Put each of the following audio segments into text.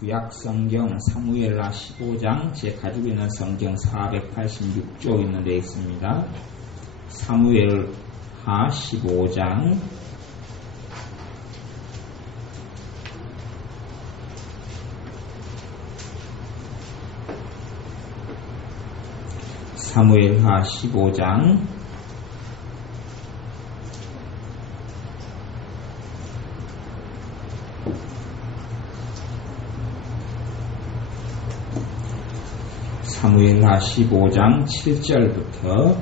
구약성경 사무엘하 15장 제 가지고 있는 성경 486조 있는 데 있습니다. 사무엘하 15장 사무엘하 15장 7절부터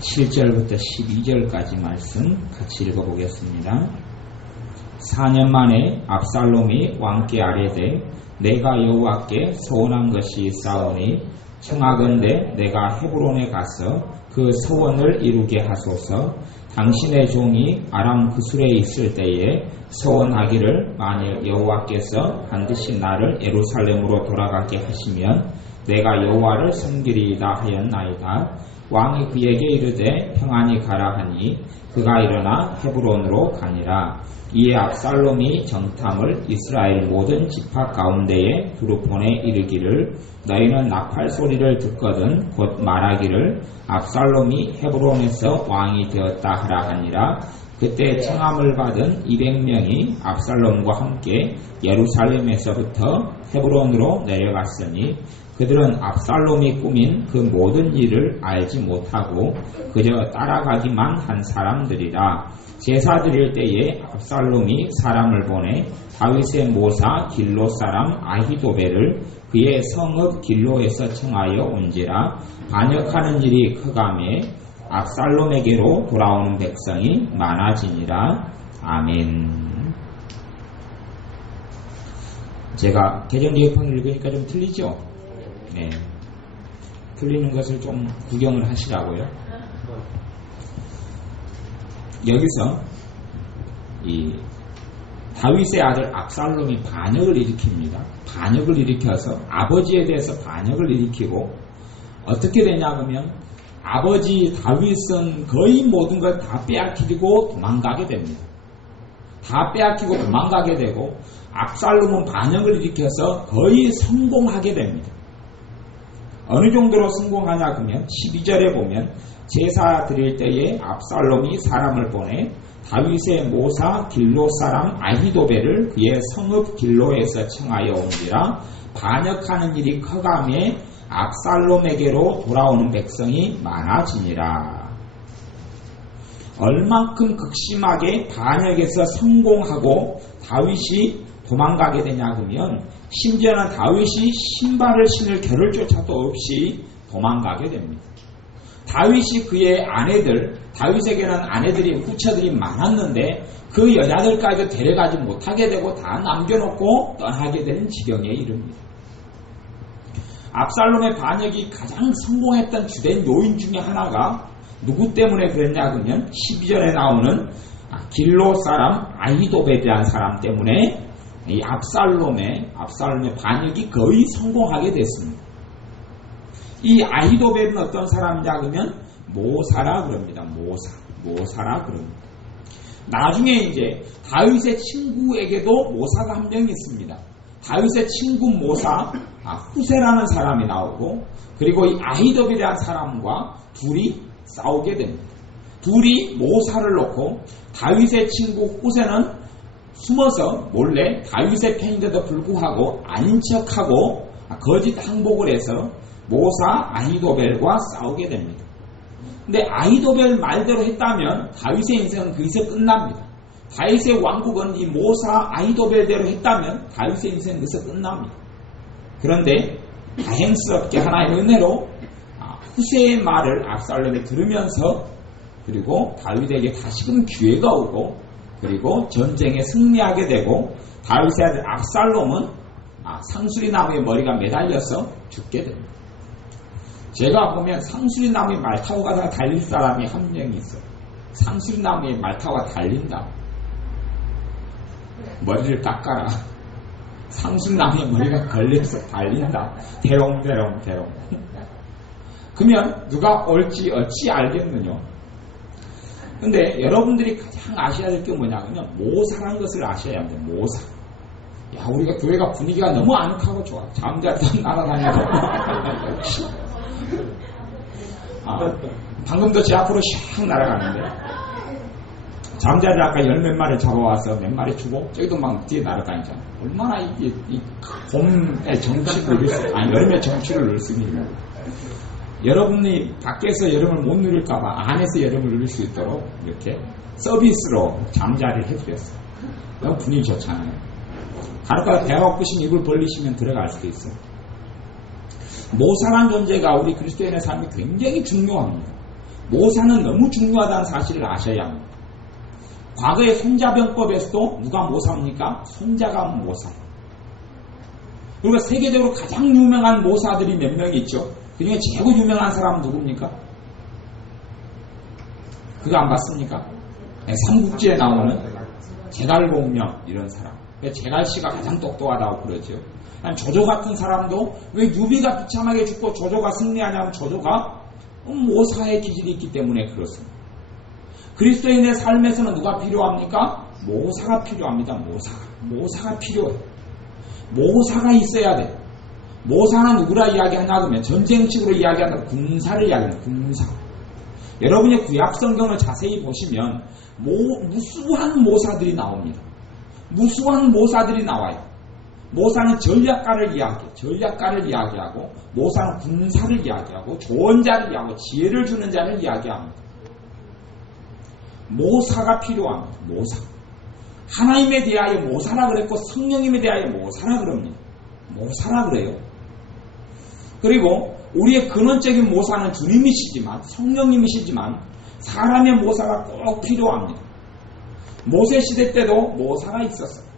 12절까지 말씀 같이 읽어보겠습니다. 4년 만에 압살롬이 왕께 아뢰되 내가 여호와께 서원한 것이 있사오니 청하건대 내가 헤브론에 가서 그 서원을 이루게 하소서. 당신의 종이 아람 그술에 있을 때에 서원하기를 만일 여호와께서 반드시 나를 예루살렘으로 돌아가게 하시면 내가 여호와를 섬기리이다 하였나이다. 왕이 그에게 이르되 평안히 가라 하니 그가 일어나 헤브론으로 가니라. 이에 압살롬이 정탐을 이스라엘 모든 지파 가운데에 두루 보내 이르기를 너희는 나팔 소리를 듣거든 곧 말하기를 압살롬이 헤브론에서 왕이 되었다 하라 하니라. 그때 청함을 받은 200명이 압살롬과 함께 예루살렘에서부터 헤브론으로 내려갔으니 그들은 압살롬이 꾸민 그 모든 일을 알지 못하고 그저 따라가기만 한 사람들이라. 제사 드릴 때에 압살롬이 사람을 보내 다윗의 모사 길로 사람 아히도벨을 그의 성읍 길로에서 청하여 온지라. 반역하는 일이 크가매 압살롬에게로 돌아오는 백성이 많아지니라. 아멘. 제가 개정개혁판을 읽으니까 좀 틀리죠? 네. 틀리는 것을 좀 구경을 하시라고요. 여기서 이 다윗의 아들 압살롬이 반역을 일으킵니다. 반역을 일으켜서 아버지에 대해서 반역을 일으키고 어떻게 되냐 그러면 아버지 다윗은 거의 모든 걸 다 빼앗기고 도망가게 됩니다. 다 빼앗기고 도망가게 되고 압살롬은 반역을 일으켜서 거의 성공하게 됩니다. 어느 정도로 성공하냐 그러면 12절에 보면 제사 드릴 때에 압살롬이 사람을 보내 다윗의 모사 길로 사람 아히도벨을 그의 성읍 길로에서 청하여 온지라. 반역하는 일이 커가매 압살롬에게로 돌아오는 백성이 많아지니라. 얼만큼 극심하게 반역에서 성공하고 다윗이 도망가게 되냐 그러면 심지어는 다윗이 신발을 신을 겨를조차도 없이 도망가게 됩니다. 다윗이 그의 아내들, 다윗에게는 아내들이 후처들이 많았는데 그 여자들까지도 데려가지 못하게 되고 다 남겨놓고 떠나게 되는 지경에 이릅니다. 압살롬의 반역이 가장 성공했던 주된 요인 중에 하나가 누구 때문에 그랬냐 그러면 12절에 나오는 길로 사람 아히도벨이라는 사람 때문에 이 압살롬의 반역이 거의 성공하게 됐습니다. 이 아히도벨은 어떤 사람이냐 그러면 모사라 그럽니다. 모사라 그럽니다. 나중에 이제 다윗의 친구에게도 모사가 한 명 있습니다. 다윗의 친구 모사 후세라는 사람이 나오고 그리고 이 아히도벨이라는 사람과 둘이 싸우게 됩니다. 둘이 모사를 놓고 다윗의 친구 후세는 숨어서 몰래 다윗의 편인데도 불구하고 아닌 척하고 거짓 항복을 해서 모사 아히도벨과 싸우게 됩니다. 근데 아히도벨 말대로 했다면 다윗의 인생은 거기서 끝납니다. 다윗의 왕국은 이 모사 아히도벨대로 했다면 다윗의 인생은 거기서 끝납니다. 그런데 다행스럽게 하나의 은혜로 후세의 말을 압살롬이 들으면서 그리고 다윗에게 다시금 기회가 오고 그리고 전쟁에 승리하게 되고 다윗의 아들 압살롬은 상수리 나무에 머리가 매달려서 죽게 됩니다. 제가 보면 상수리 나무에 말 타고 가다가 달릴 사람이 한 명이 있어요. 상수리 나무에 말 타고 달린다. 머리를 깎아라. 상수리 나무에 머리가 걸려서 달린다. 대롱대롱. 그러면 누가 올지 어찌 알겠느냐. 근데 여러분들이 가장 아셔야 될 게 뭐냐면 모사라는 것을 아셔야 합니다. 모사. 야, 우리가 교회가 분위기가 너무 아늑하고 좋아. 잠자리도 날아다니고. 방금도 제 앞으로 샥 날아가는데. 잠자리를 아까 열 몇 마리 잡아와서 몇 마리 주고, 저기도 막 뒤에 날아다니잖아. 얼마나 이 봄의 정취를 누릴 수, 여름의 정취를 누릴 수 있는 거야. 여러분이 밖에서 여름을 못 누릴까봐 안에서 여름을 누릴 수 있도록 이렇게 서비스로 잠자리를 해드렸어요. 너무 분위기 좋잖아요. 가르가 배가 고프시면 입을 벌리시면 들어갈 수도 있어요. 모사란 존재가 우리 그리스도인의 삶이 굉장히 중요합니다. 모사는 너무 중요하다는 사실을 아셔야 합니다. 과거의 손자병법에서도 누가 모사입니까? 손자가 모사. 그리고 세계적으로 가장 유명한 모사들이 몇 명 있죠. 그 중에 최고 유명한 사람은 누굽니까? 그거 안 봤습니까? 네, 삼국지에 나오는 제갈공명 이런 사람. 제갈씨가 가장 똑똑하다고 그러죠. 조조 같은 사람도 왜 유비가 비참하게 죽고 조조가 승리하냐면 조조가 모사의 기질이 있기 때문에 그렇습니다. 그리스도인의 삶에서는 누가 필요합니까? 모사가 필요합니다. 모사가 필요해요. 모사가 있어야 돼요. 모사는 누구라 이야기하냐 그러면 전쟁식으로 이야기하는 군사를 이야기합니다. 군사. 여러분이 구약성경을 자세히 보시면 무수한 모사들이 나옵니다. 무수한 모사들이 나와요. 모사는 전략가를 이야기하고 모사는 군사를 이야기하고 조언자를 이야기하고 지혜를 주는 자를 이야기합니다. 모사가 필요합니다. 모사. 하나님에 대하여 모사라 그랬고 성령님에 대하여 모사라 그럽니다. 모사라 그래요. 그리고 우리의 근원적인 모사는 주님이시지만 성령님이시지만 사람의 모사가 꼭 필요합니다. 모세 시대 때도 모사가 있었어요.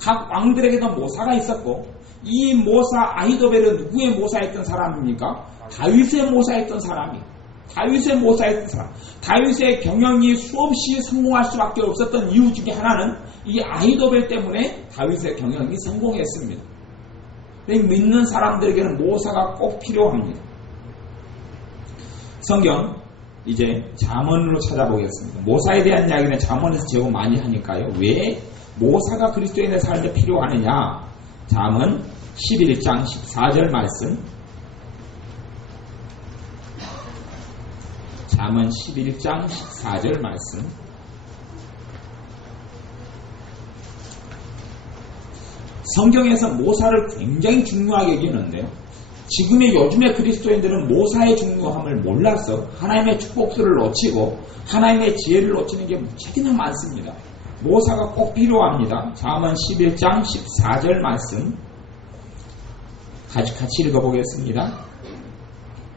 각 왕들에게도 모사가 있었고 이 모사 아히도벨은 누구의 모사였던 사람입니까? 다윗의 모사였던 사람이에요. 다윗의 경영이 수없이 성공할 수밖에 없었던 이유 중에 하나는 이 아히도벨 때문에 다윗의 경영이 성공했습니다. 믿는 사람들에게는 모사가 꼭 필요합니다. 성경 이제 잠언으로 찾아보겠습니다. 모사에 대한 이야기는 잠언에서 제법 많이 하니까요. 왜 모사가 그리스도인의 삶에 필요하느냐? 잠언 11장 14절 말씀. 잠언 11장 14절 말씀. 성경에서 모사를 굉장히 중요하게 여기는데요. 요즘의 그리스도인들은 모사의 중요함을 몰라서 하나님의 축복들을 놓치고 하나님의 지혜를 놓치는 게 무척이나 많습니다. 모사가 꼭 필요합니다. 잠언 11장 14절 말씀 같이 읽어보겠습니다.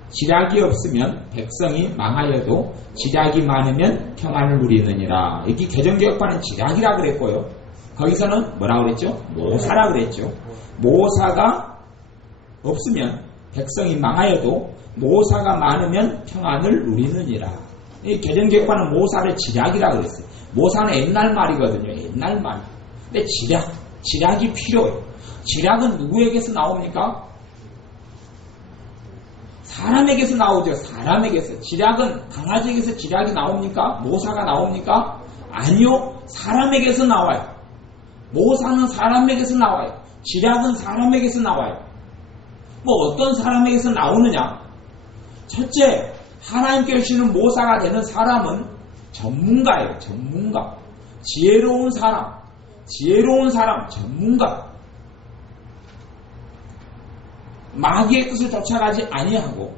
지략이 없으면 백성이 망하여도 지략이 많으면 평안을 누리느니라. 여기 개정개혁판은 지략이라 그랬고요. 거기서는 뭐라고 그랬죠? 모사라 그랬죠. 모사가 없으면 백성이 망하여도 모사가 많으면 평안을 누리느니라. 이 개정개혁판은 모사를 지략이라 그랬어요. 모사는 옛날 말이거든요. 옛날 말. 근데 지략이 필요해요. 지략은 누구에게서 나옵니까? 사람에게서 나오죠. 사람에게서. 지략은 강아지에게서 지략이 나옵니까? 모사가 나옵니까? 아니요. 사람에게서 나와요. 모사는 사람에게서 나와요. 지략은 사람에게서 나와요. 어떤 사람에게서 나오느냐? 첫째, 하나님께 주시는 모사가 되는 사람은 전문가예요. 전문가. 지혜로운 사람, 전문가. 마귀의 뜻을 쫓아가지 아니하고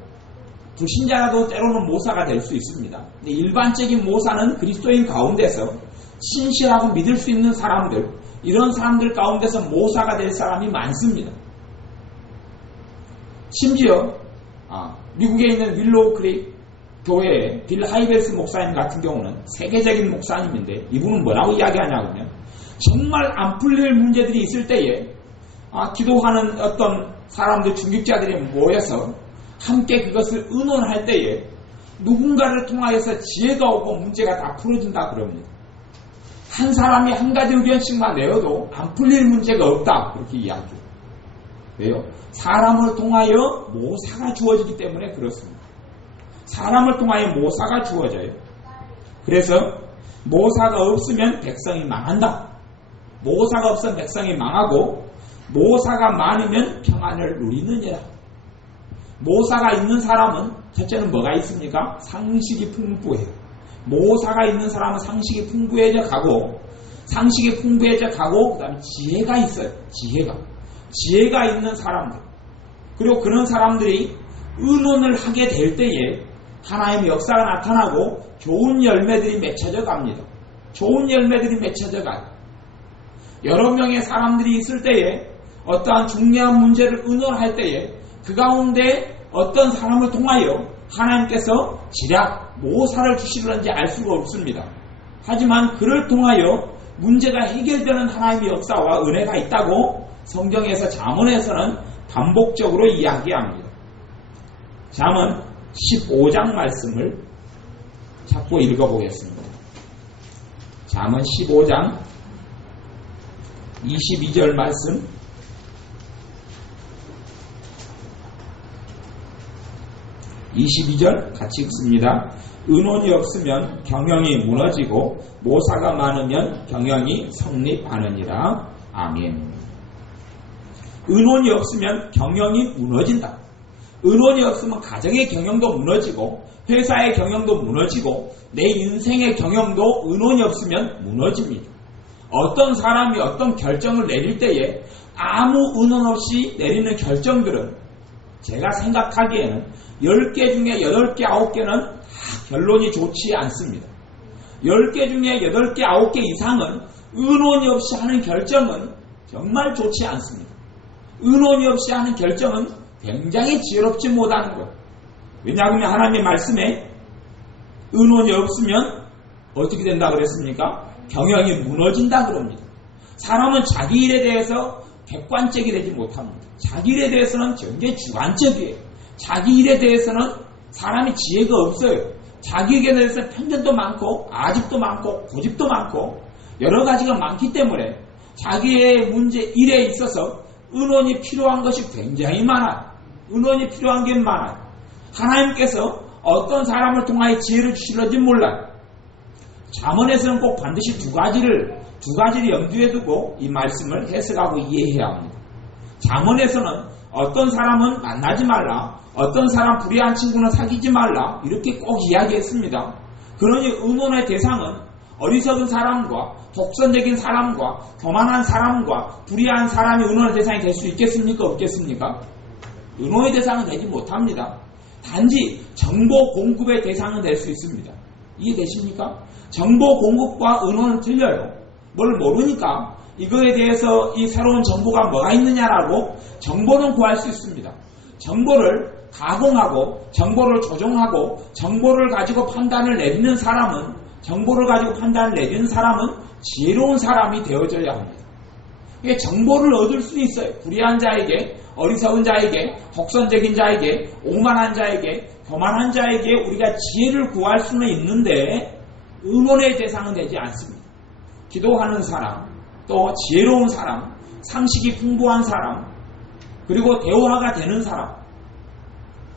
불신자라도 때로는 모사가 될 수 있습니다. 근데 일반적인 모사는 그리스도인 가운데서 신실하고 믿을 수 있는 사람들, 이런 사람들 가운데서 모사가 될 사람이 많습니다. 심지어 미국에 있는 윌로우 크릭 교회의 빌 하이벨스 목사님 같은 경우는 세계적인 목사님인데 이분은 뭐라고 이야기하냐면 정말 안 풀릴 문제들이 있을 때에 기도하는 어떤 사람들, 중직자들이 모여서 함께 그것을 의논할 때에 누군가를 통하여서 지혜가 오고 문제가 다 풀어진다 그럽니다. 한 사람이 한 가지 의견씩만 내어도 안 풀릴 문제가 없다 그렇게 이야기해요. 왜요? 사람을 통하여 모사가 주어지기 때문에 그렇습니다. 사람을 통하여 모사가 주어져요. 그래서 모사가 없으면 백성이 망한다. 모사가 없으면 백성이 망하고 모사가 많으면 평안을 누리느니라. 모사가 있는 사람은 첫째는 뭐가 있습니까? 상식이 풍부해요. 모사가 있는 사람은 상식이 풍부해져 가고 상식이 풍부해져 가고 그 다음에 지혜가 있어요. 지혜가 있는 사람들. 그리고 그런 사람들이 의논을 하게 될 때에 하나님의 역사가 나타나고 좋은 열매들이 맺혀져 갑니다. 좋은 열매들이 맺혀져 가요. 여러 명의 사람들이 있을 때에 어떠한 중요한 문제를 의논할 때에 그 가운데 어떤 사람을 통하여 하나님께서 지략, 모사를 주시는지 알 수가 없습니다. 하지만 그를 통하여 문제가 해결되는 하나님의 역사와 은혜가 있다고 성경에서 잠언에서는 반복적으로 이야기합니다. 잠언 15장 말씀을 찾고 읽어보겠습니다. 잠언 15장 22절 말씀 22절 같이 읽습니다. 의논이 없으면 경영이 무너지고 모사가 많으면 경영이 성립하느니라. 아멘. 의논이 없으면 경영이 무너진다. 의논이 없으면 가정의 경영도 무너지고 회사의 경영도 무너지고 내 인생의 경영도 의논이 없으면 무너집니다. 어떤 사람이 어떤 결정을 내릴 때에 아무 의논 없이 내리는 결정들은 제가 생각하기에는 10개 중에 8개, 9개는 다 결론이 좋지 않습니다. 10개 중에 8개, 9개 이상은 의논이 없이 하는 결정은 정말 좋지 않습니다. 의논이 없이 하는 결정은 굉장히 지혜롭지 못하는 거예요. 왜냐하면 하나님의 말씀에 의논이 없으면 어떻게 된다 그랬습니까? 경영이 무너진다 그럽니다. 사람은 자기 일에 대해서 객관적이 되지 못합니다. 자기 일에 대해서는 굉장히 주관적이에요. 자기 일에 대해서는 사람이 지혜가 없어요. 자기에게 대해서 편견도 많고 아집도 많고 고집도 많고 여러 가지가 많기 때문에 자기의 문제 일에 있어서 의논이 필요한 것이 굉장히 많아요. 의논이 필요한 게 많아요. 하나님께서 어떤 사람을 통하여 지혜를 주실는지 몰라요. 잠언에서는 꼭 반드시 두 가지를 염두에 두고 이 말씀을 해석하고 이해해야 합니다. 잠언에서는 어떤 사람은 만나지 말라, 어떤 사람 불의한 친구는 사귀지 말라 이렇게 꼭 이야기했습니다. 그러니 의논의 대상은 어리석은 사람과 독선적인 사람과 교만한 사람과 불의한 사람이 의논의 대상이 될 수 있겠습니까? 없겠습니까? 의논의 대상은 되지 못합니다. 단지 정보 공급의 대상은 될 수 있습니다. 이해되십니까? 정보 공급과 의논은 틀려요. 뭘 모르니까 이거에 대해서 이 새로운 정보가 뭐가 있느냐라고 정보는 구할 수 있습니다. 정보를 가공하고 정보를 조정하고 정보를 가지고 판단을 내리는 사람은 지혜로운 사람이 되어져야 합니다. 이게 정보를 얻을 수 있어요. 불의한 자에게, 어리석은 자에게, 독선적인 자에게, 오만한 자에게, 교만한 자에게 우리가 지혜를 구할 수는 있는데 의논의 대상은 되지 않습니다. 기도하는 사람, 또 지혜로운 사람, 상식이 풍부한 사람, 그리고 대화가 되는 사람,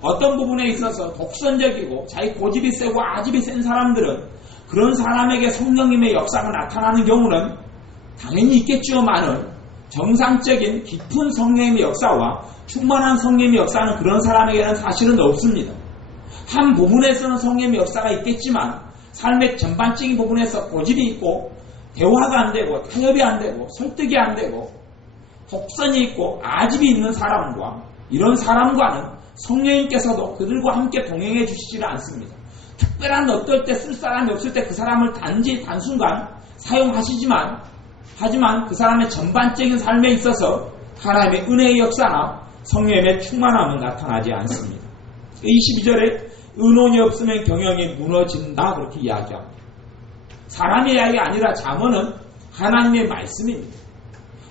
어떤 부분에 있어서 독선적이고 자기 고집이 세고 아집이 센 사람들은 그런 사람에게 성령님의 역사가 나타나는 경우는 당연히 있겠지만은 정상적인 깊은 성령님의 역사와 충만한 성령님의 역사는 그런 사람에게는 사실은 없습니다. 한 부분에서는 성령님의 역사가 있겠지만 삶의 전반적인 부분에서 고집이 있고 대화가 안 되고 타협이 안 되고 설득이 안 되고 독선이 있고 아집이 있는 사람과 이런 사람과는 성령님께서도 그들과 함께 동행해 주시지는 않습니다. 특별한 어떨 때 쓸 사람이 없을 때 그 사람을 단순간 사용하시지만 하지만 그 사람의 전반적인 삶에 있어서 하나님의 은혜의 역사나 성령의 충만함은 나타나지 않습니다. 22절에 의논이 없으면 경영이 무너진다 그렇게 이야기합니다. 사람의 이야기가 아니라 잠언은 하나님의 말씀입니다.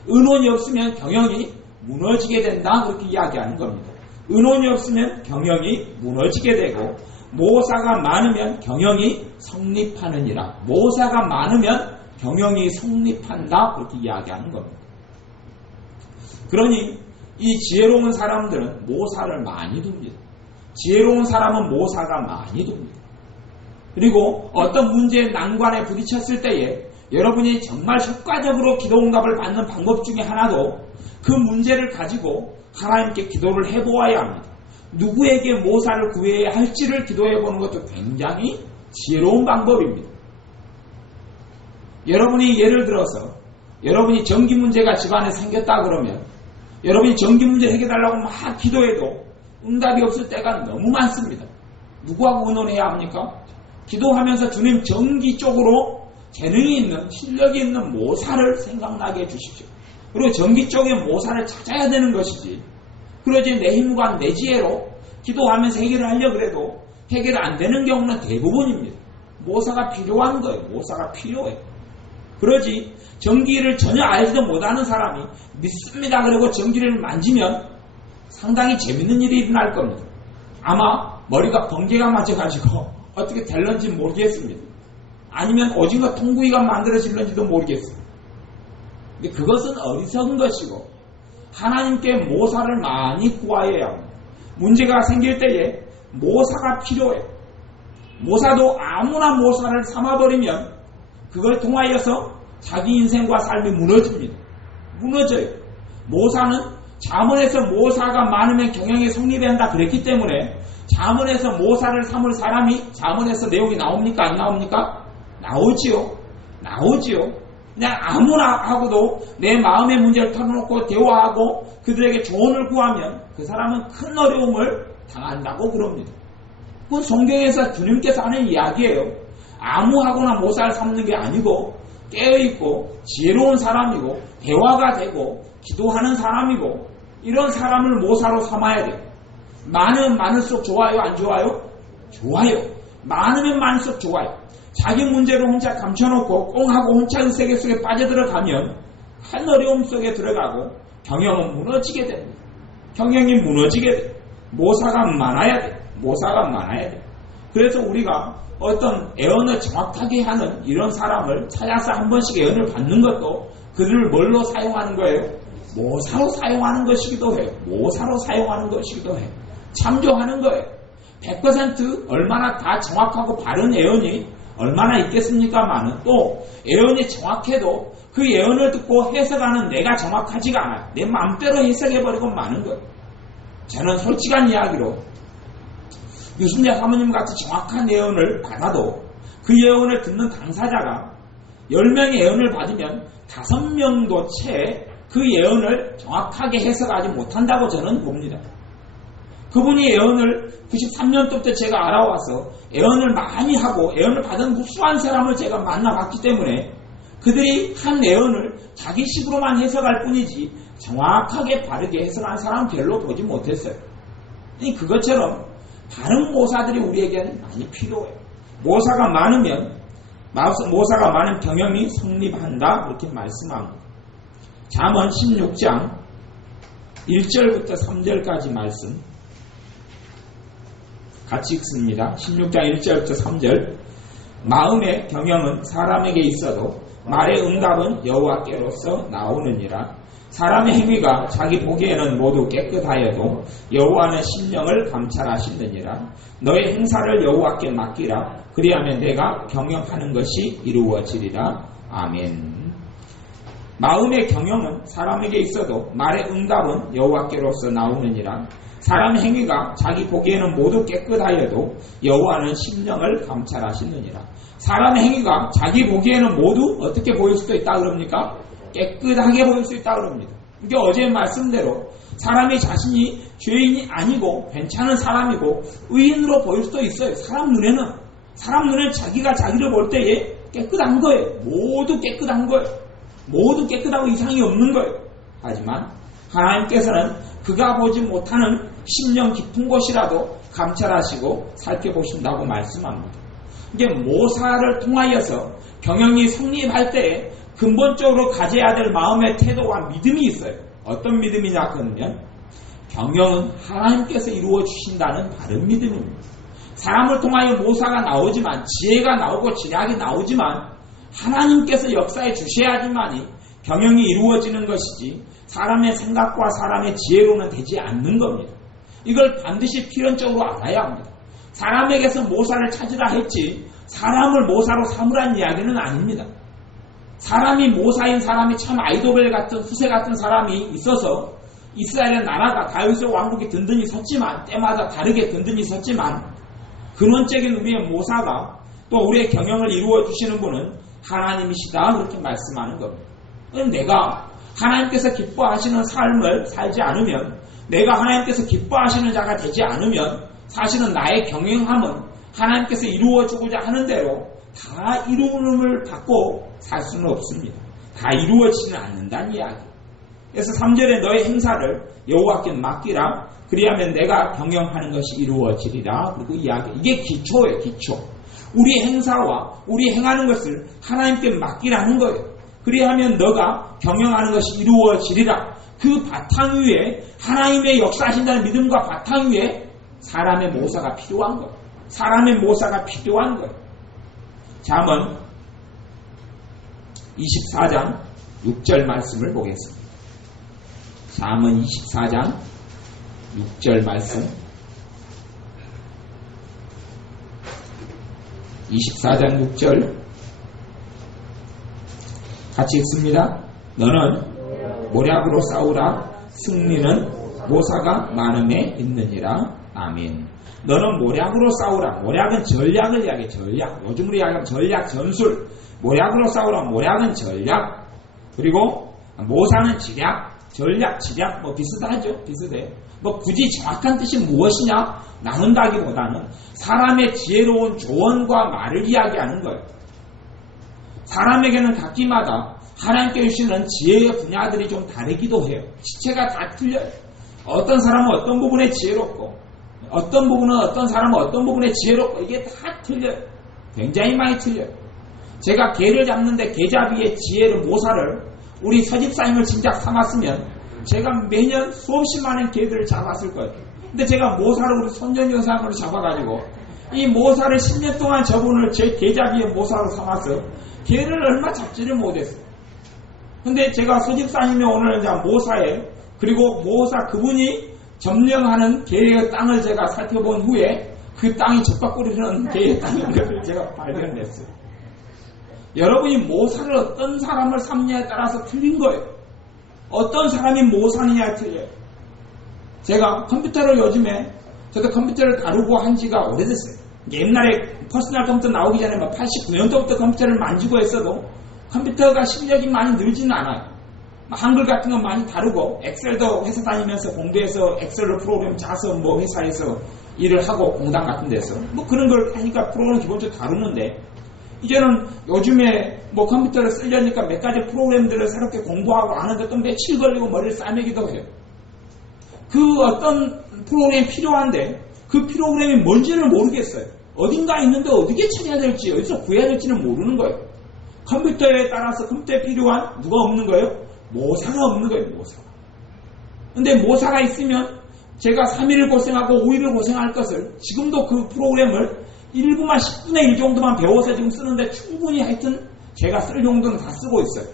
의논이 없으면 경영이 무너지게 된다 그렇게 이야기하는 겁니다. 의논이 없으면 경영이 무너지게 되고 모사가 많으면 경영이 성립하느니라. 모사가 많으면 경영이 성립한다 그렇게 이야기하는 겁니다. 그러니 이 지혜로운 사람들은 모사를 많이 둡니다. 지혜로운 사람은 모사가 많이 둡니다. 그리고 어떤 문제의 난관에 부딪혔을 때에 여러분이 정말 효과적으로 기도 응답을 받는 방법 중에 하나도 그 문제를 가지고 하나님께 기도를 해보아야 합니다. 누구에게 모사를 구해야 할지를 기도해보는 것도 굉장히 지혜로운 방법입니다. 여러분이 예를 들어서 여러분이 전기 문제가 집안에 생겼다 그러면 여러분이 전기 문제 해결하려고 막 기도해도 응답이 없을 때가 너무 많습니다. 누구하고 의논해야 합니까? 기도하면서 주님 전기 쪽으로 재능이 있는 실력이 있는 모사를 생각나게 해주십시오. 그리고 전기 쪽의 모사를 찾아야 되는 것이지 그러지 내 힘과 내 지혜로 기도하면서 해결을 하려고 해도 해결 안 되는 경우는 대부분입니다. 모사가 필요한 거예요. 모사가 필요해요. 그러지 전기를 전혀 알지도 못하는 사람이 믿습니다 그리고 전기를 만지면 상당히 재밌는 일이 일어날 겁니다. 아마 머리가 번개가 맞아가지고 어떻게 될런지 모르겠습니다. 아니면 오징어 통구이가 만들어질런지도 모르겠습니다. 근데 그것은 어리석은 것이고 하나님께 모사를 많이 구하여야 합니다. 문제가 생길 때에 모사가 필요해요. 모사도 아무나 모사를 삼아버리면 그걸 통하여서 자기 인생과 삶이 무너집니다. 무너져요. 모사는 잠언에서 모사가 많으면 경영이 성립한다 그랬기 때문에 잠언에서 모사를 삼을 사람이 잠언에서 내용이 나옵니까? 안 나옵니까? 나오지요. 그냥 아무나 하고도 내 마음의 문제를 털어놓고 대화하고 그들에게 조언을 구하면 그 사람은 큰 어려움을 당한다고 그럽니다. 그건 성경에서 주님께서 하는 이야기예요. 아무하고나 모사를 삼는 게 아니고 깨어있고 지혜로운 사람이고 대화가 되고 기도하는 사람이고 이런 사람을 모사로 삼아야 돼요. 많으면 많을수록 좋아요? 안 좋아요? 좋아요. 많으면 많을수록 좋아요. 자기 문제를 혼자 감춰놓고 꽁하고 혼자 세계 속에 빠져들어가면 큰 어려움 속에 들어가고 경영은 무너지게 됩니다. 경영이 무너지게 돼요. 모사가 많아야 돼요. 그래서 우리가 어떤 애언을 정확하게 하는 이런 사람을 찾아서 한 번씩 애언을 받는 것도 그들을 뭘로 사용하는 거예요? 모사로 사용하는 것이기도 해요. 참조하는 거예요. 100% 얼마나 다 정확하고 바른 애언이 얼마나 있겠습니까만은 또 애언이 정확해도 그 애언을 듣고 해석하는 내가 정확하지가 않아요. 내 마음대로 해석해버리고 마는 거예요. 저는 솔직한 이야기로 유순자 사모님 같이 정확한 예언을 받아도 그 예언을 듣는 당사자가 10명의 예언을 받으면 5명도 채 그 예언을 정확하게 해석하지 못한다고 저는 봅니다. 그분이 예언을 93년도부터 제가 알아와서 예언을 많이 하고 예언을 받은 무수한 사람을 제가 만나봤기 때문에 그들이 한 예언을 자기식으로만 해석할 뿐이지 정확하게 바르게 해석한 사람 별로 보지 못했어요. 그것처럼 다른 모사들이 우리에게는 많이 필요해요. 모사가 많으면 경영이 성립한다 이렇게 말씀합니다. 잠언 16장 1절부터 3절까지 말씀 같이 읽습니다. 16장 1절부터 3절 마음의 경영은 사람에게 있어도 말의 응답은 여호와께로서 나오느니라. 사람의 행위가 자기 보기에는 모두 깨끗하여도 여호와는 심령을 감찰하시느니라. 너의 행사를 여호와께 맡기라. 그리하면 내가 경영하는 것이 이루어지리라. 아멘. 마음의 경영은 사람에게 있어도 말의 응답은 여호와께로서 나오느니라. 사람의 행위가 자기 보기에는 모두 깨끗하여도 여호와는 심령을 감찰하시느니라. 사람의 행위가 자기 보기에는 모두 어떻게 보일 수도 있다 그럽니까? 깨끗하게 보일 수 있다 그럽니다. 이게 어제 말씀대로 사람이 자신이 죄인이 아니고 괜찮은 사람이고 의인으로 보일 수도 있어요. 사람 눈에는 자기가 자기를 볼 때에 깨끗한 거예요. 모두 깨끗한 거예요. 모두 깨끗하고 이상이 없는 거예요. 하지만 하나님께서는 그가 보지 못하는 심령 깊은 곳이라도 감찰하시고 살펴보신다고 말씀합니다. 이게 모사를 통하여서 경영이 성립할 때에 근본적으로 가져야 될 마음의 태도와 믿음이 있어요. 어떤 믿음이냐 그러면 경영은 하나님께서 이루어 주신다는 바른 믿음입니다. 사람을 통하여 모사가 나오지만 지혜가 나오고 진약이 나오지만 하나님께서 역사해 주셔야지만이 경영이 이루어지는 것이지 사람의 생각과 사람의 지혜로는 되지 않는 겁니다. 이걸 반드시 필연적으로 알아야 합니다. 사람에게서 모사를 찾으라 했지 사람을 모사로 삼으라는 이야기는 아닙니다. 사람이 모사인 사람이 참 아이도벨 같은 후세 같은 사람이 있어서 이스라엘의 나라가 다윗의 왕국이 든든히 섰지만 때마다 다르게 든든히 섰지만 근원적인 우리의 모사가 또 우리의 경영을 이루어 주시는 분은 하나님이시다 그렇게 말씀하는 겁니다. 내가 하나님께서 기뻐하시는 삶을 살지 않으면 내가 하나님께서 기뻐하시는 자가 되지 않으면 사실은 나의 경영함은 하나님께서 이루어주고자 하는 대로 다 이루음을 받고 살 수는 없습니다. 다 이루어지지는 않는다는 이야기. 그래서 3절에 너의 행사를 여호와께 맡기라. 그리하면 내가 경영하는 것이 이루어지리라. 그리고 이야기. 이게 기초예요. 기초. 우리 행사와 우리 행하는 것을 하나님께 맡기라는 거예요. 그리하면 너가 경영하는 것이 이루어지리라. 그 바탕 위에 하나님의 역사하신다는 믿음과 바탕 위에 사람의 모사가 필요한 거예요. 사람의 모사가 필요한 거예요. 잠언 24장 6절 말씀을 보겠습니다. 잠언 24장 6절 말씀 24장 6절 같이 읽습니다. 너는 모략으로 싸우라. 승리는 모사가 많음에 있느니라. 아멘. 너는 모략으로 싸우라. 모략은 전략을 이야기해. 전략. 요즘으로 이야기하면 전략, 전술. 모략으로 싸우라. 모략은 전략. 그리고 모사는 지략, 전략, 지략. 뭐 비슷하죠. 비슷해. 뭐 굳이 정확한 뜻이 무엇이냐 나눈다기보다는 사람의 지혜로운 조언과 말을 이야기하는 거예요. 사람에게는 각기마다 하나님께 주시는 지혜의 분야들이 좀 다르기도 해요. 지체가 다 틀려요. 어떤 사람은 어떤 부분에 지혜롭고 어떤 부분은 어떤 사람은 어떤 부분에 지혜롭고 이게 다 틀려요. 굉장히 많이 틀려요. 제가 개를 잡는데 개잡이의 지혜를 모사를 우리 서집사님을 진작 삼았으면 제가 매년 수없이 많은 개들을 잡았을 거예요. 근데 제가 모사를 우리 손전 여사님으로 잡아가지고 이 모사를 10년 동안 저분을 제 개잡이의 모사로 삼았어요. 개를 얼마 잡지를 못했어요. 근데 제가 서집사님이 오늘 이제 모사에 그리고 모사 그분이 점령하는 개의 땅을 제가 살펴본 후에 그 땅이 젖바꾸리는 개의 땅인 것을 제가 발견했어요. 여러분이 모사를 어떤 사람을 삼냐에 따라서 틀린 거예요. 어떤 사람이 모사느냐에 틀려요. 제가 컴퓨터를 요즘에 저도 컴퓨터를 다루고 한 지가 오래됐어요. 옛날에 퍼스널 컴퓨터 나오기 전에 89년도부터 컴퓨터를 만지고 했어도 컴퓨터가 실력이 많이 늘지는 않아요. 한글 같은 건 많이 다루고 엑셀도 회사 다니면서 공부해서 엑셀로 프로그램 짜서 뭐 회사에서 일을 하고 공단 같은 데서 뭐 그런 걸 하니까 프로그램 기본적으로 다루는데 이제는 요즘에 뭐 컴퓨터를 쓰려니까 몇 가지 프로그램들을 새롭게 공부하고 하는데 또 며칠 걸리고 머리를 싸매기도 해요. 그 어떤 프로그램이 필요한데 그 프로그램이 뭔지를 모르겠어요. 어딘가 있는데 어디게 찾아야 될지 어디서 구해야 될지는 모르는 거예요. 컴퓨터에 따라서 컴퓨터에 필요한 누가 없는 거예요? 모사가 없는 거예요. 모사가. 근데 모사가 있으면 제가 3일을 고생하고 5일을 고생할 것을 지금도 그 프로그램을 1분만 10분의 1 정도만 배워서 지금 쓰는데 충분히 하여튼 제가 쓸 정도는 다 쓰고 있어요.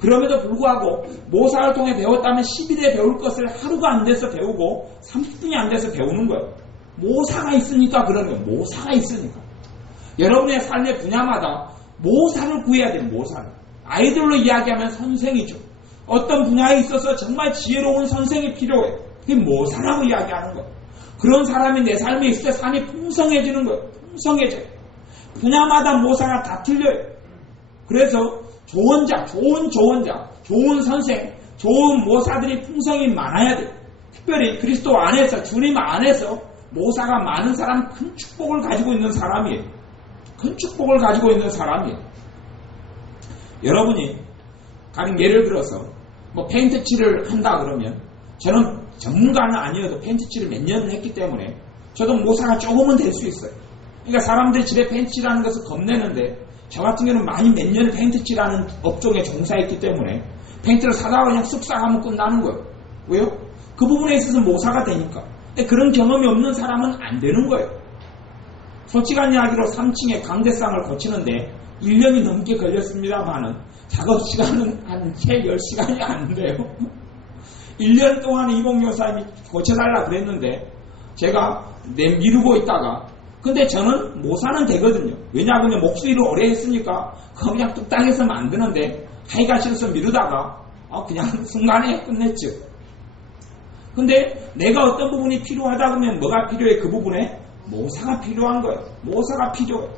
그럼에도 불구하고 모사를 통해 배웠다면 10일에 배울 것을 하루가 안 돼서 배우고 30분이 안 돼서 배우는 거예요. 모사가 있으니까 그런 거예요. 모사가 있으니까. 여러분의 삶의 분야마다 모사를 구해야 돼요. 모사를. 아이들로 이야기하면 선생이죠. 어떤 분야에 있어서 정말 지혜로운 선생이 필요해요. 그게 모사라고 이야기하는 거예요. 그런 사람이 내 삶에 있을 때 삶이 풍성해지는 거예요. 풍성해져요. 분야마다 모사가 다 틀려요. 그래서 좋은 자, 좋은 조언자, 좋은 선생, 좋은 모사들이 풍성이 많아야 돼요. 특별히 그리스도 안에서, 주님 안에서 모사가 많은 사람, 큰 축복을 가지고 있는 사람이에요. 큰 축복을 가지고 있는 사람이에요. 여러분이 가령 예를 들어서 뭐 페인트 칠을 한다 그러면 저는 전문가는 아니어도 페인트 칠을 몇 년을 했기 때문에 저도 모사가 조금은 될 수 있어요. 그러니까 사람들이 집에 페인트 칠하는 것을 겁내는데 저 같은 경우는 많이 몇 년을 페인트 칠하는 업종에 종사했기 때문에 페인트를 사다가 그냥 쓱싹 하면 끝나는 거예요. 왜요? 그 부분에 있어서 모사가 되니까. 근데 그런 경험이 없는 사람은 안 되는 거예요. 솔직한 이야기로 3층에 강대상을 고치는데 1년이 넘게 걸렸습니다만은 작업 시간은 한 채 10시간이 안 돼요. 1년 동안 이봉 여사님이 고쳐달라 그랬는데 제가 미루고 있다가 근데 저는 모사는 되거든요. 왜냐하면 목소리를 오래 했으니까 그냥 뚝딱 해서 만드는데 하기가 싫어서 미루다가 그냥 순간에 끝냈죠. 근데 내가 어떤 부분이 필요하다 그러면 뭐가 필요해? 그 부분에 모사가 필요한 거예요. 모사가 필요해.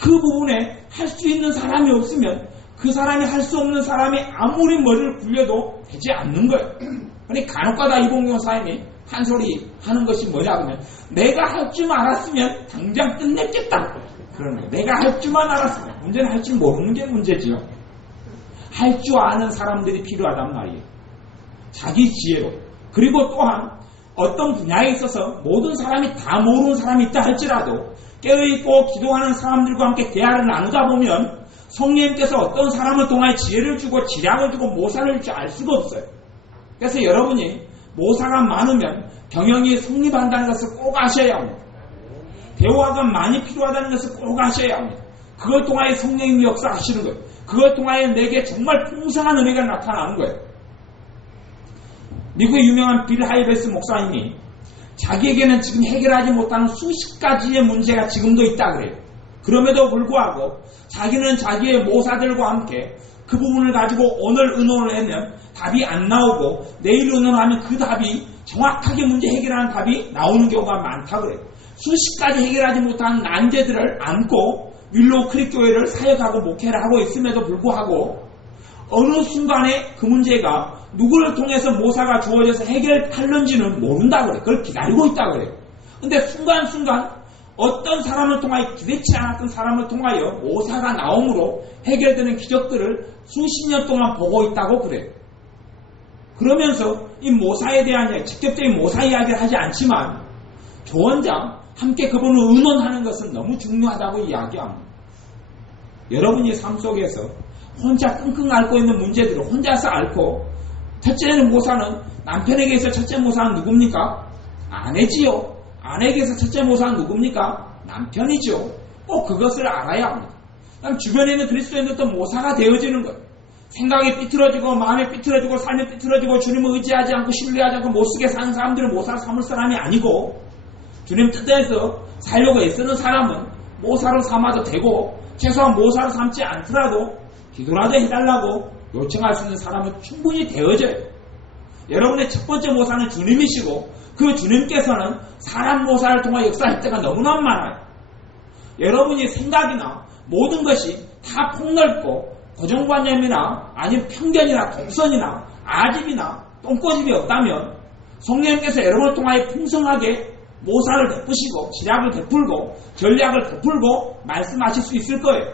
그 부분에 할 수 있는 사람이 없으면 그 사람이 할 수 없는 사람이 아무리 머리를 굴려도 되지 않는 거예요. 그러니까 간혹가다 이봉교사님이 한 소리 하는 것이 뭐냐 그러면 내가 할 줄 알았으면 당장 끝냈겠다. 그러는 거예요. 내가 할 줄만 알았으면. 문제는 할 줄 모르는 게 문제지요. 할 줄 아는 사람들이 필요하단 말이에요. 자기 지혜로. 그리고 또한 어떤 분야에 있어서 모든 사람이 다 모르는 사람이 있다 할지라도 깨어있고 기도하는 사람들과 함께 대화를 나누다 보면 성령님께서 어떤 사람을 통하여 지혜를 주고 지략을 주고 모사를 줄 알 수가 없어요. 그래서 여러분이 모사가 많으면 경영이 성립한다는 것을 꼭 아셔야 합니다. 대화가 많이 필요하다는 것을 꼭 아셔야 합니다. 그걸 통하여 성령님이 역사하시는 거예요. 그걸 통하여 내게 정말 풍성한 은혜가 나타나는 거예요. 미국의 유명한 빌 하이베스 목사님이 자기에게는 지금 해결하지 못하는 수십 가지의 문제가 지금도 있다 그래요. 그럼에도 불구하고 자기는 자기의 모사들과 함께 그 부분을 가지고 오늘 의논을 하면 답이 안 나오고 내일 의논하면 그 답이 정확하게 문제 해결하는 답이 나오는 경우가 많다 그래요. 수십 가지 해결하지 못한 난제들을 안고 윌로우 크릭 교회를 사역하고 목회를 하고 있음에도 불구하고 어느 순간에 그 문제가 누구를 통해서 모사가 주어져서 해결할는지는 모른다 그래요. 그걸 기다리고 있다 그래요. 근데 순간순간 어떤 사람을 통하여 기대치 않았던 사람을 통하여 모사가 나옴으로 해결되는 기적들을 수십 년 동안 보고 있다고 그래요. 그러면서 이 모사에 대한 이야기, 직접적인 모사 이야기를 하지 않지만 조언장 함께 그분을 의논하는 것은 너무 중요하다고 이야기합니다. 여러분이 삶 속에서 혼자 끙끙 앓고 있는 문제들을 혼자서 앓고 첫째는 모사는 남편에게서 첫째 모사는 누굽니까? 아내지요. 아내에게서 첫째 모사는 누굽니까? 남편이죠. 꼭 그것을 알아야 합니다. 그럼 주변에 있는 그리스도인들도 모사가 되어지는 거예요. 생각이 삐뚤어지고 마음이 삐뚤어지고 삶이 삐뚤어지고 주님을 의지하지 않고 신뢰하지 않고 못쓰게 사는 사람들은 모사를 삼을 사람이 아니고 주님 뜻대로 살려고 애쓰는 사람은 모사로 삼아도 되고 최소한 모사로 삼지 않더라도 기도라도 해달라고 요청할 수 있는 사람은 충분히 되어져요. 여러분의 첫 번째 모사는 주님이시고 그 주님께서는 사람 모사를 통해 역사할 때가 너무나 많아요. 여러분이 생각이나 모든 것이 다 폭넓고 고정관념이나 아니면 편견이나 독선이나 아집이나 똥꼬집이 없다면 성령님께서 여러분을 통하여 풍성하게 모사를 베푸시고 지략을 베풀고 전략을 베풀고 말씀하실 수 있을 거예요.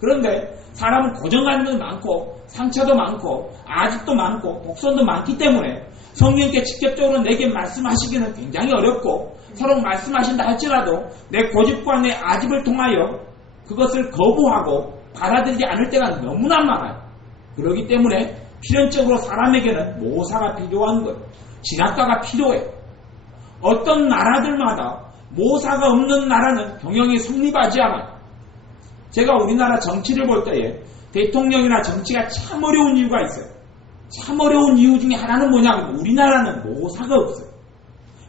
그런데 사람은 고정관념도 많고 상처도 많고 아집도 많고 독선도 많기 때문에 성령님께 직접적으로 내게 말씀하시기는 굉장히 어렵고 서로 말씀하신다 할지라도 내 고집과 내 아집을 통하여 그것을 거부하고 받아들이지 않을 때가 너무나 많아요. 그렇기 때문에 필연적으로 사람에게는 모사가 필요한 거예요. 지략가가 필요해요. 어떤 나라들마다 모사가 없는 나라는 경영이 성립하지 않아요. 제가 우리나라 정치를 볼 때에 대통령이나 정치가 참 어려운 이유가 있어요. 참 어려운 이유 중에 하나는 뭐냐면 우리나라는 모사가 없어요.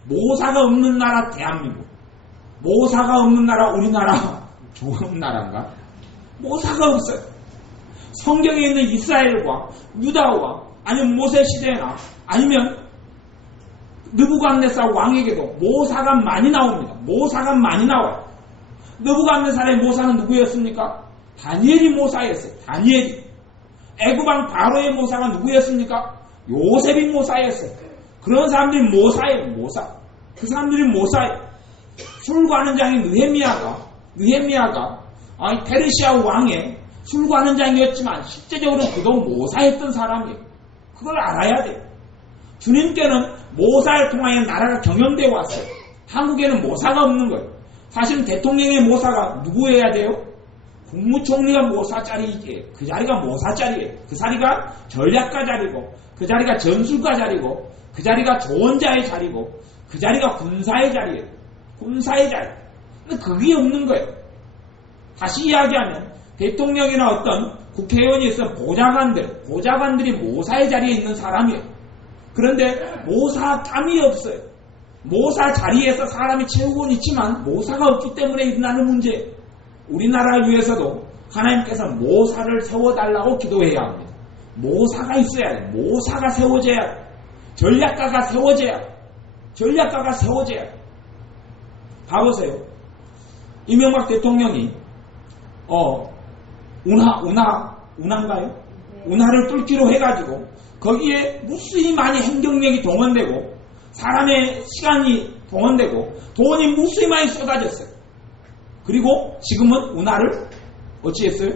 모사가 없는 나라 대한민국, 모사가 없는 나라 우리나라 좋은 나라인가? 모사가 없어요. 성경에 있는 이스라엘과 유다와 아니면 모세 시대나 아니면 느부갓네살 왕에게도 모사가 많이 나옵니다. 모사가 많이 나와요. 느부갓네살의 모사는 누구였습니까? 다니엘이 모사였어요. 다니엘이. 애굽왕 바로의 모사가 누구였습니까? 요셉이 모사였어요. 그런 사람들이 모사예요. 모사. 그 사람들이 모사예요. 술관은 장인 느헤미야가 페르시아 왕의 술관은 장이었지만 실제적으로 그도 모사했던 사람이에요. 그걸 알아야 돼요. 주님께는 모사를 통하여 나라가 경영되어 왔어요. 한국에는 모사가 없는 거예요. 사실은 대통령의 모사가 누구여야 돼요? 국무총리가 모사 자리이기에 그 자리가 모사 자리예요. 그 자리가 전략가 자리고 그 자리가 전술가 자리고 그 자리가 조언자의 자리고 그 자리가 군사의 자리예요. 군사의 자리. 근데 그게 없는 거예요. 다시 이야기하면 대통령이나 어떤 국회의원이 있으면 보좌관들이 모사의 자리에 있는 사람이에요. 그런데 모사감이 없어요. 모사 자리에서 사람이 채우고는 있지만 모사가 없기 때문에 일어나는 문제. 우리나라를 위해서도 하나님께서 모사를 세워달라고 기도해야 합니다. 모사가 있어야 해. 모사가 세워져야 해. 전략가가 세워져야 해. 전략가가 세워져야 해. 봐보세요. 이명박 대통령이 운하인가요? 운하를 뚫기로 해가지고 거기에 무수히 많이 행정력이 동원되고 사람의 시간이 동원되고 돈이 무수히 많이 쏟아졌어요. 그리고 지금은 운하를 어찌했어요?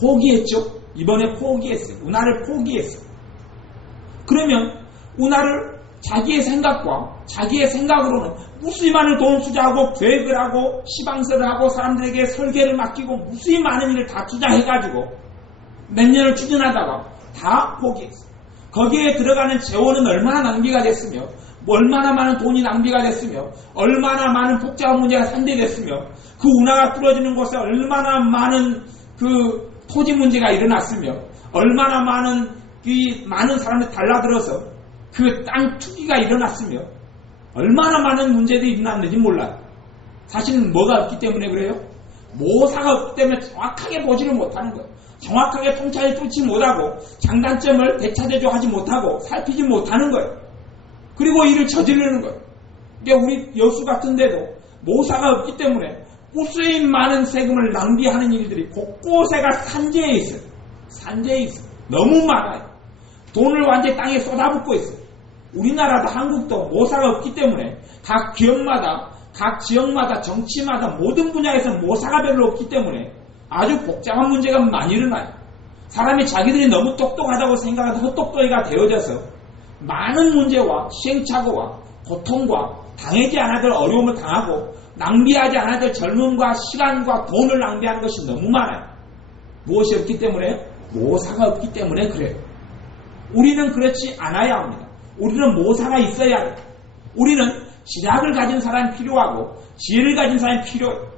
포기했죠. 이번에 포기했어요. 운하를 포기했어요. 그러면 운하를 자기의 생각과 자기의 생각으로는 무수히 많은 돈을 투자하고 계획을 하고 시방서를 하고 사람들에게 설계를 맡기고 무수히 많은 일을 다 투자해가지고 몇 년을 추진하다가 다 포기했어요. 거기에 들어가는 재원은 얼마나 낭비가 됐으며 얼마나 많은 돈이 낭비가 됐으며 얼마나 많은 복잡한 문제가 산대됐으며 그 운하가 뚫어지는 곳에 얼마나 많은 그 토지 문제가 일어났으며 얼마나 많은 사람들이 달라들어서 그 땅 투기가 일어났으며 얼마나 많은 문제들이 일어났는지 몰라요. 사실은 뭐가 없기 때문에 그래요? 모사가 없기 때문에 정확하게 보지를 못하는 거예요. 정확하게 통찰을 뚫지 못하고 장단점을 대차대조하지 못하고 살피지 못하는 거예요. 그리고 이를 저지르는 거예요. 그러니까 우리 여수 같은 데도 모사가 없기 때문에 무수히 많은 세금을 낭비하는 일들이 곳곳에가 산재해 있어요. 산재해 있어요. 너무 많아요. 돈을 완전히 땅에 쏟아붓고 있어요. 우리나라도 한국도 모사가 없기 때문에 각 기업마다 각 지역마다 정치마다 모든 분야에서 모사가 별로 없기 때문에 아주 복잡한 문제가 많이 일어나요. 사람이 자기들이 너무 똑똑하다고 생각하는 헛똑똑이가 되어져서 많은 문제와 시행착오와 고통과 당하지 않아야 될 어려움을 당하고 낭비하지 않아야 될 젊음과 시간과 돈을 낭비하는 것이 너무 많아요. 무엇이 없기 때문에? 모사가 없기 때문에 그래요. 우리는 그렇지 않아야 합니다. 우리는 모사가 있어야 해요. 우리는 지략을 가진 사람이 필요하고 지혜를 가진 사람이 필요해요.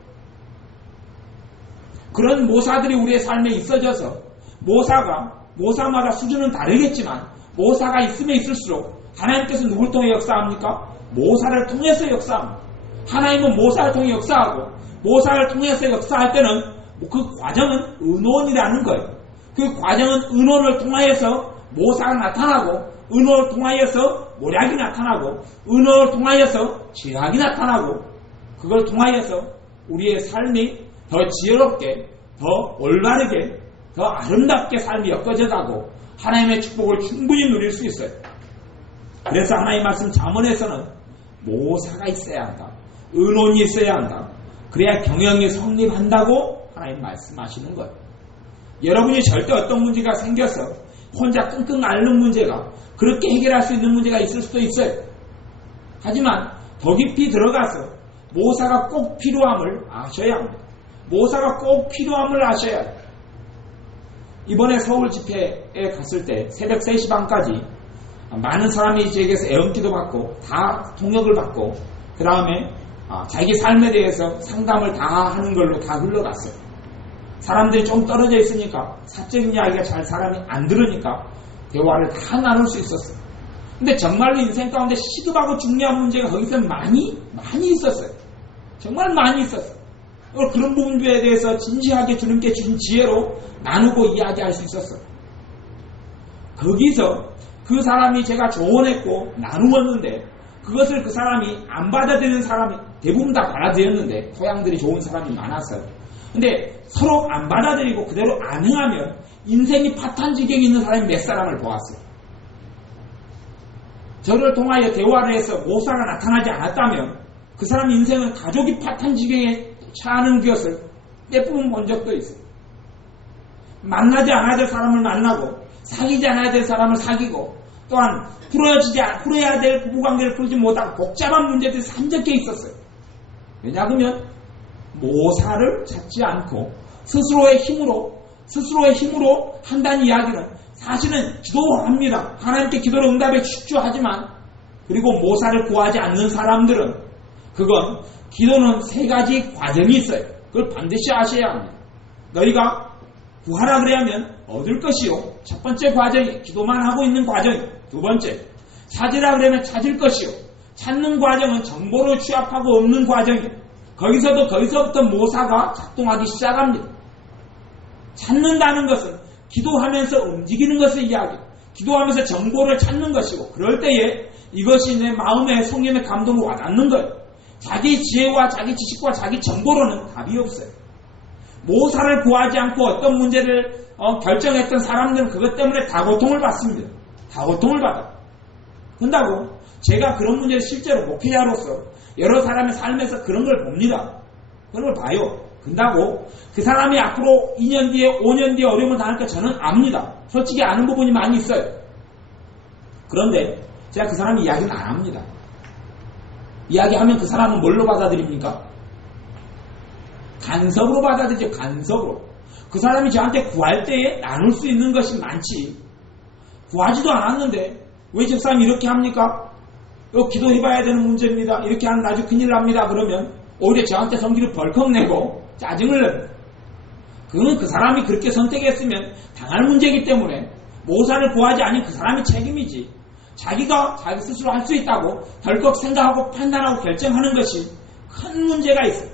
그런 모사들이 우리의 삶에 있어져서 모사마다 수준은 다르겠지만 모사가 있으면 있을수록 하나님께서 누굴 통해 역사합니까? 모사를 통해서 역사합니다. 하나님은 모사를 통해 역사하고 모사를 통해서 역사할 때는 그 과정은 은원이라는 거예요. 그 과정은 은원을 통하여서 모사가 나타나고 은원을 통하여서 모략이 나타나고 은원을 통하여서 죄악이 나타나고 그걸 통하여서 우리의 삶이 더 지혜롭게 더 올바르게 더 아름답게 삶이 엮어져가고 하나님의 축복을 충분히 누릴 수 있어요. 그래서 하나님 말씀 잠언에서는 모사가 있어야 한다. 은원이 있어야 한다. 그래야 경영이 성립한다고 하나님 말씀하시는 거예요. 여러분이 절대 어떤 문제가 생겨서 혼자 끙끙 앓는 문제가 그렇게 해결할 수 있는 문제가 있을 수도 있어요. 하지만 더 깊이 들어가서 모사가 꼭 필요함을 아셔야 합니다. 모사가 꼭 필요함을 아셔야 해요. 이번에 서울 집회에 갔을 때 새벽 3시 반까지 많은 사람이 저에게서 애원기도 받고 다 통역을 받고 그 다음에 자기 삶에 대해서 상담을 다 하는 걸로 다 흘러갔어요. 사람들이 좀 떨어져 있으니까 사적인 이야기가 잘 사람이 안 들으니까 대화를 다 나눌 수 있었어요. 근데 정말로 인생 가운데 시급하고 중요한 문제가 거기서 많이 있었어요. 정말 많이 있었어요. 그런 부분들에 대해서 진지하게 주님께 주신 지혜로 나누고 이야기할 수 있었어요. 거기서 그 사람이 제가 조언했고 나누었는데 그것을 그 사람이 안 받아들이는 사람이 대부분 다 받아들였는데 토양들이 좋은 사람이 많았어요. 근데 서로 안 받아들이고 그대로 안 행하면 인생이 파탄지경에 있는 사람이 몇 사람을 보았어요. 저를 통하여 대화를 해서 모사가 나타나지 않았다면 그 사람 인생은 가족이 파탄지경에 처하는 것을 몇분 본 적도 있어요. 만나지 않아야 될 사람을 만나고 사귀지 않아야 될 사람을 사귀고 또한 풀어야 될 부부관계를 풀지 못하고 복잡한 문제들이 산적해 있었어요. 왜냐하면 모사를 찾지 않고 스스로의 힘으로 한다는 이야기는 사실은 기도합니다. 하나님께 기도를 응답해 주십시오 하지만 그리고 모사를 구하지 않는 사람들은 그건 기도는 3가지 과정이 있어요. 그걸 반드시 아셔야 합니다. 너희가 구하라 그래야면 얻을 것이요. 첫 번째 과정이 기도만 하고 있는 과정이. 두 번째, 찾으라 그러면 찾을 것이요. 찾는 과정은 정보를 취합하고 없는 과정이에요. 거기서부터 모사가 작동하기 시작합니다. 찾는다는 것은 기도하면서 움직이는 것을 이야기해요. 기도하면서 정보를 찾는 것이고, 그럴 때에 이것이 내 마음에 성령의 감동을 와닿는 거예요. 자기 지혜와 자기 지식과 자기 정보로는 답이 없어요. 모사를 구하지 않고 어떤 문제를 결정했던 사람들은 그것 때문에 다 고통을 받습니다. 다 고통을 받아요. 그런다고 제가 그런 문제를 실제로 목회자로서 여러 사람의 삶에서 그런 걸 봅니다. 그런 걸 봐요. 근다고 그 사람이 앞으로 2년 뒤에 5년 뒤에 어려움을 당할까 저는 압니다. 솔직히 아는 부분이 많이 있어요. 그런데 제가 그 사람 이야기는 안 합니다. 이야기하면 그 사람은 뭘로 받아들입니까? 간섭으로 받아들이죠. 간섭으로. 그 사람이 저한테 구할 때에 나눌 수 있는 것이 많지. 구하지도 않았는데 왜 저 사람이 이렇게 합니까? 이거 기도해봐야 되는 문제입니다. 이렇게 하면 나중에 큰일 납니다. 그러면 오히려 저한테 성기를 벌컥 내고 짜증을 냅니다. 그건 그 사람이 그렇게 선택했으면 당할 문제이기 때문에 모사를 구하지 않은 그 사람의 책임이지. 자기가 자기 스스로 할 수 있다고 덜컥 생각하고 판단하고 결정하는 것이 큰 문제가 있어요.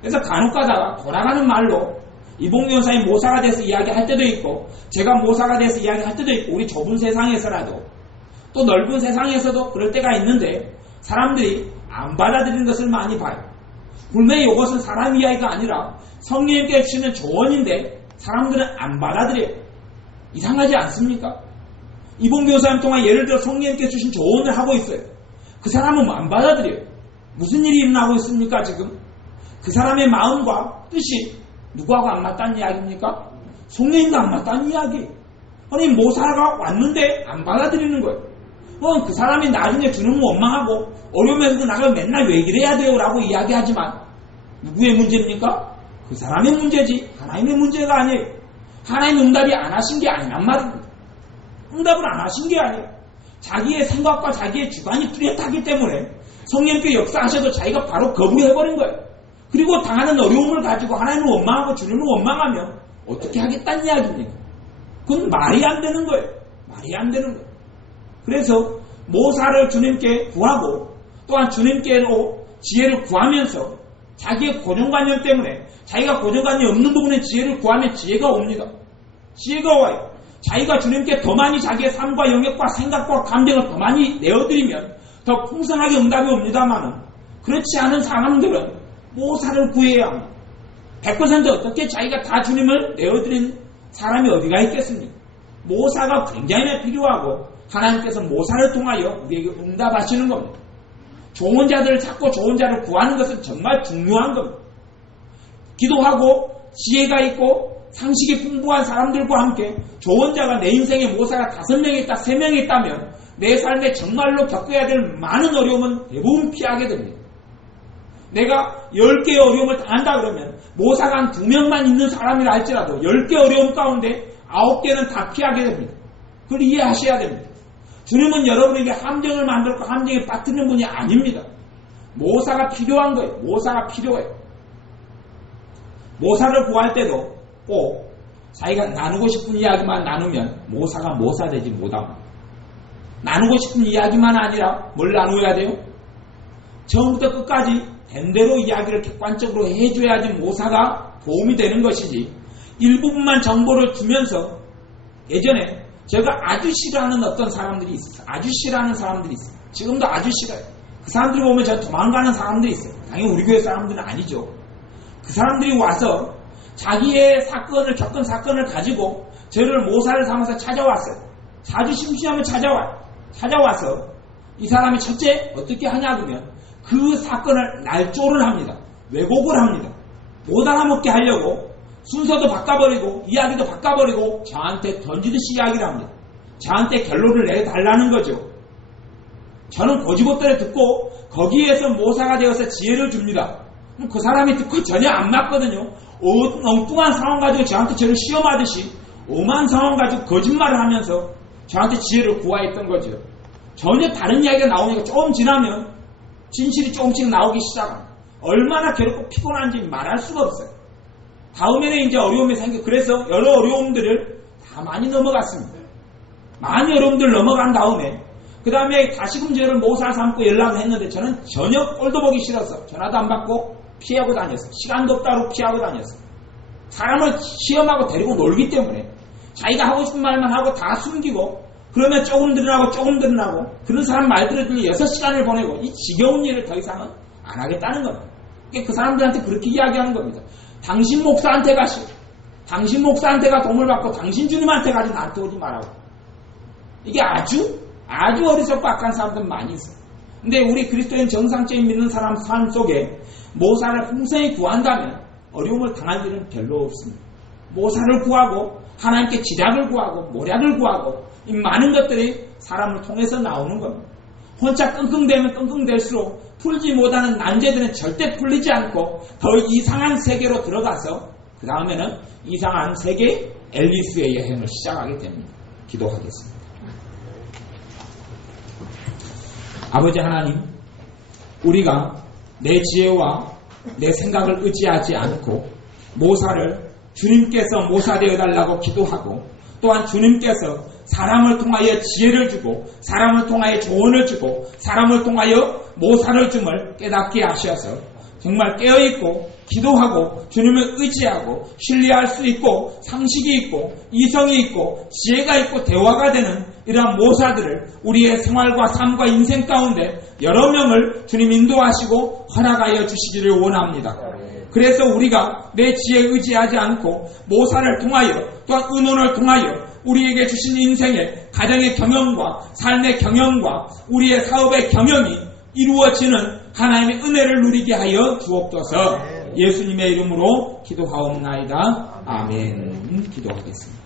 그래서 간혹가다가 돌아가는 말로 이봉규 원사님 모사가 돼서 이야기할 때도 있고, 제가 모사가 돼서 이야기할 때도 있고, 우리 좁은 세상에서라도 또 넓은 세상에서도 그럴 때가 있는데 사람들이 안 받아들이는 것을 많이 봐요. 분명히 이것은 사람 이야기가 아니라 성령님께 주시는 조언인데 사람들은 안 받아들여요. 이상하지 않습니까? 이봉규 원사님 통한 예를 들어 성령님께 주신 조언을 하고 있어요. 그 사람은 안 받아들여요. 무슨 일이 일어나고 있습니까 지금? 그 사람의 마음과 뜻이 누구하고 안 맞다는 이야기입니까? 성령님과 안 맞다는 이야기. 아니 모사가 왔는데 안 받아들이는 거예요. 그 사람이 나중에 주는 거 원망하고 어려우면서도 나가 맨날 왜 이래야 돼요 라고 이야기하지만 누구의 문제입니까? 그 사람의 문제지 하나님의 문제가 아니에요. 하나님 응답이 안 하신 게 아니란 말입니다. 응답을 안 하신 게 아니에요. 자기의 생각과 자기의 주관이 뚜렷하기 때문에 성령님께 역사하셔도 자기가 바로 거부해버린 거예요. 그리고 당하는 어려움을 가지고 하나님을 원망하고 주님을 원망하면 어떻게 하겠다는 이야기입니까? 그건 말이 안 되는 거예요. 말이 안 되는 거예요. 그래서 모사를 주님께 구하고 또한 주님께로 지혜를 구하면서 자기의 고정관념 때문에 자기가 고정관념이 없는 부분에 지혜를 구하면 지혜가 옵니다. 지혜가 와요. 자기가 주님께 더 많이 자기의 삶과 영역과 생각과 감정을 더 많이 내어드리면 더 풍성하게 응답이 옵니다만 그렇지 않은 사람들은 모사를 구해야 합니다. 100% 어떻게 자기가 다 주님을 내어드린 사람이 어디가 있겠습니까? 모사가 굉장히 필요하고 하나님께서 모사를 통하여 우리에게 응답하시는 겁니다. 좋은 자들을 찾고 좋은 자를 구하는 것은 정말 중요한 겁니다. 기도하고 지혜가 있고 상식이 풍부한 사람들과 함께 좋은 자가 내 인생에 모사가 5명이 있다, 3명이 있다면 내 삶에 정말로 겪어야 될 많은 어려움은 대부분 피하게 됩니다. 내가 10개의 어려움을 당한다 그러면 모사가 한 2명만 있는 사람이라 할지라도 10개 어려움 가운데 9개는 다 피하게 됩니다. 그걸 이해하셔야 됩니다. 주님은 여러분에게 함정을 만들고 함정에 빠뜨리는 분이 아닙니다. 모사가 필요한 거예요. 모사가 필요해요. 모사를 구할 때도 꼭 자기가 나누고 싶은 이야기만 나누면 모사가 모사되지 못합니다. 나누고 싶은 이야기만 아니라 뭘 나누어야 돼요? 처음부터 끝까지 된 대로 이야기를 객관적으로 해줘야지 모사가 도움이 되는 것이지 일부분만 정보를 주면서 예전에 제가 아주 싫어하는 어떤 사람들이 있어요. 아주 싫어하는 사람들이 있어요. 지금도 아주 싫어요. 그 사람들이 보면 저 도망가는 사람들이 있어요. 당연히 우리 교회 사람들은 아니죠. 그 사람들이 와서 자기의 사건을 겪은 사건을 가지고 저를 모사를 삼아서 찾아왔어요. 아주 심심하면 찾아와서 이 사람이 첫째 어떻게 하냐 그러면 그 사건을 날조를 합니다. 왜곡을 합니다. 못 알아먹게 하려고 순서도 바꿔버리고 이야기도 바꿔버리고 저한테 던지듯이 이야기를 합니다. 저한테 결론을 내달라는 거죠. 저는 고지고대로 듣고 거기에서 모사가 되어서 지혜를 줍니다. 그 사람이 듣고 전혀 안 맞거든요. 엉뚱한 상황 가지고 저한테 저를 시험하듯이 오만 상황 가지고 거짓말을 하면서 저한테 지혜를 구하했던 거죠. 전혀 다른 이야기가 나오니까 조금 지나면 진실이 조금씩 나오기 시작합니다. 얼마나 괴롭고 피곤한지 말할 수가 없어요. 다음에는 이제 어려움이 생겨. 그래서 여러 어려움들을 다 많이 넘어갔습니다. 많이 어려움들 넘어간 다음에 그 다음에 다시금 죄를 모사 삼고 연락을 했는데 저는 전혀 꼴도 보기 싫어서 전화도 안 받고 피하고 다녔어요. 시간도 없다고 피하고 다녔어요. 사람을 시험하고 데리고 놀기 때문에 자기가 하고 싶은 말만 하고 다 숨기고 그러면 조금 드러나고 그런 사람 말 들으려 6시간을 보내고 이 지겨운 일을 더 이상은 안 하겠다는 겁니다. 그 사람들한테 그렇게 이야기하는 겁니다. 당신 목사한테 가시오. 당신 목사한테가 도움을 받고 당신 주님한테 가지 나한테 오지 말라고. 이게 아주 어리석고 악한 사람들 많이 있어요. 근데 우리 그리스도인 정상적인 믿는 사람 삶 속에 모사를 풍성히 구한다면 어려움을 당할 일은 별로 없습니다. 모사를 구하고 하나님께 지략을 구하고 모략을 구하고 이 많은 것들이 사람을 통해서 나오는 겁니다. 혼자 끙끙대면 끙끙댈수록 풀지 못하는 난제들은 절대 풀리지 않고 더 이상한 세계로 들어가서 그 다음에는 이상한 세계 앨리스의 여행을 시작하게 됩니다. 기도하겠습니다. 아버지 하나님, 우리가 내 지혜와 내 생각을 의지하지 않고 모사를 주님께서 모사되어 달라고 기도하고 또한 주님께서 사람을 통하여 지혜를 주고 사람을 통하여 조언을 주고 사람을 통하여 모사를 줌을 깨닫게 하셔서 정말 깨어있고 기도하고 주님을 의지하고 신뢰할 수 있고 상식이 있고 이성이 있고 지혜가 있고 대화가 되는 이러한 모사들을 우리의 생활과 삶과 인생 가운데 여러 명을 주님 인도하시고 허락하여 주시기를 원합니다. 그래서 우리가 내 지혜에 의지하지 않고 모사를 통하여 또한 의논을 통하여 우리에게 주신 인생의 가정의 경영과 삶의 경영과 우리의 사업의 경영이 이루어지는 하나님의 은혜를 누리게 하여 주옵소서. 예수님의 이름으로 기도하옵나이다. 아멘. 기도하겠습니다.